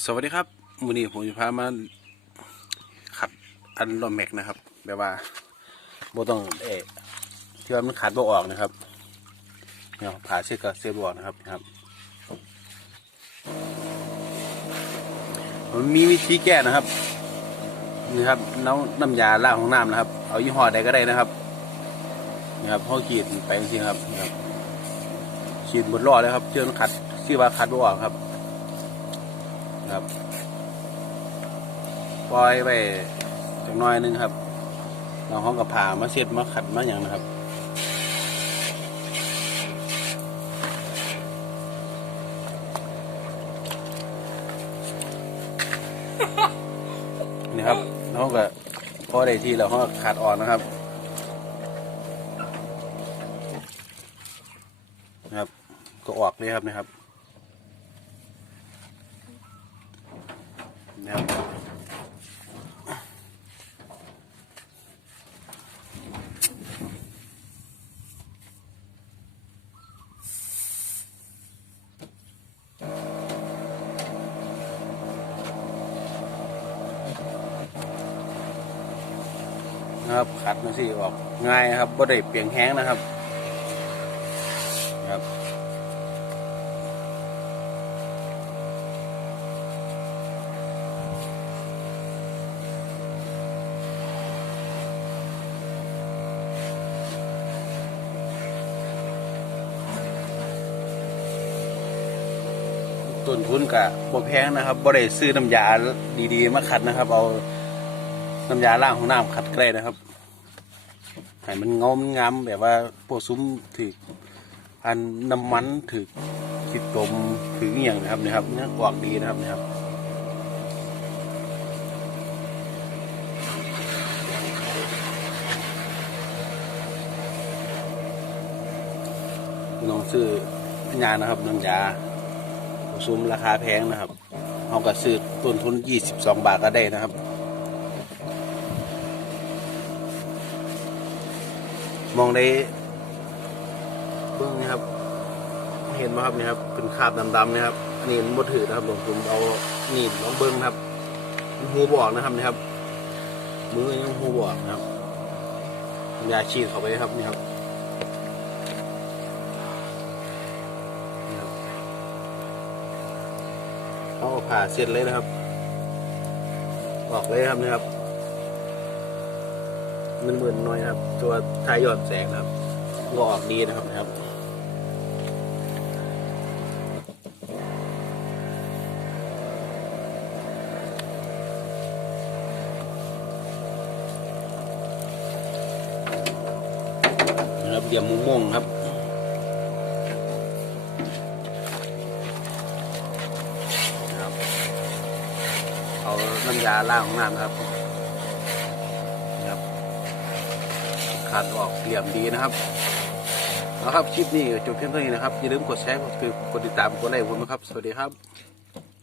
สวัสดีครับวันนี้ผมจะพามาขัดอันลมแม็กนะครับ แบบว่าโบต้องเอที่ว่ามันขัดบ่ออกนะครับเนี่ยผ่าเส้นกับเส้นบ่ออกนะครับนะครับมันมีวิธีแก้นะครับนี่ครับน้ำน้ำยาล้างห้องน้ำนะครับ เอายี่ห้อใดก็ได้นะครับนี่ครับห้อขีดไปจริงครับนี่ครับขีดหมดรอดเลยครับเจอมันขัดชื่อว่าขัดบ่ออกครับ ครับปล่อยไปจักน้อยหนึงครับเราห้องกับผ่ามาเช็ดมาขัดมาอย่างนะครับนี่ครับเขาก็พอได้ที่เราเขาก็ขาดอ่อนนะครับนะครับก็ออกเลยครับนะครับ นะครับนะครับขัดมาสิออกง่ายครับบ่ได้เปลียงแห้งนะครับนะครับ ต้นทุนกับบ่แพงนะครับบ่ได้ซื้อน้ำยาดีๆ มาขัดนะครับ เอาน้ำยาล้างห้องน้ำขัดใกล้นะครับให้มันเงามันงามแบบว่าพวกซุ้มถืออันน้ำมันถือขีดตมถืออหย่างนะครับนะครับเนี่ยกวางดีนะครับนะครับน้องซื้อน้ำยานะครับน้ำยา ซุ้มราคาแพงนะครับเอากระซื้อต้นทุน 22 บาทก็ได้นะครับมองได้เบื้องนี้ครับ เห็นไหมครับนี่ครับเป็นคราบดำๆนะครับอันนี้มันบดถือนะครับหลวงผมเอาหนี่ลองเบิ้งนะครับมันหูบอกนะครับนี่ครับ มือยังหูบอกนะครับยาฉีดเข้าไปครับนี่ครับ เอาผ่าเสร็จเลยนะครับ ออกเลยครับนะครับมันเหมือนน้อยครับ ตัวทายยอดแสงครับก็ออกดีนะครับนะครับครับเดี่ยมมุมม่วงครับ น้ำยาล้างของน้ำนะครับนะครับขัดออกเหลี่ยมดีนะครับเอาครับคลิปนี้จบเพียงเท่านี้นะครับอย่าลืมกดแชร์กดกดติดตามกดไลค์ผมนะครับ สวัสดีครับ